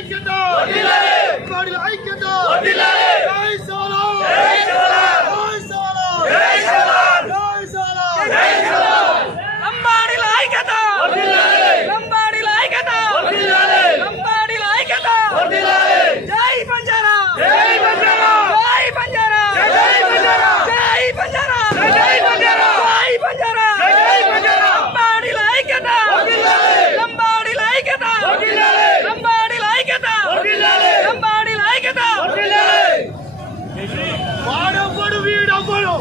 ఐక్యత లంబాడీల ఐక్యత జై సోలార్ జై సోలార్ జై సోలార్ జై సోలార్ జై సోలార్ లంబాడీల ఐక్యత లంబాడీల ఐక్యత లంబాడీల ఐక్యత జై బంజారా జై బంజారా జై బంజారా జై బంజారా జై బంజారా జై బంజారా జై బంజారా జై బంజారా లంబాడీల ఐక్యత లంబాడీల ఐక్యత లంబాడీల ఐక్యత లంబాడీల ఐక్యత వాడొవ్వడు వీడొవ్వడు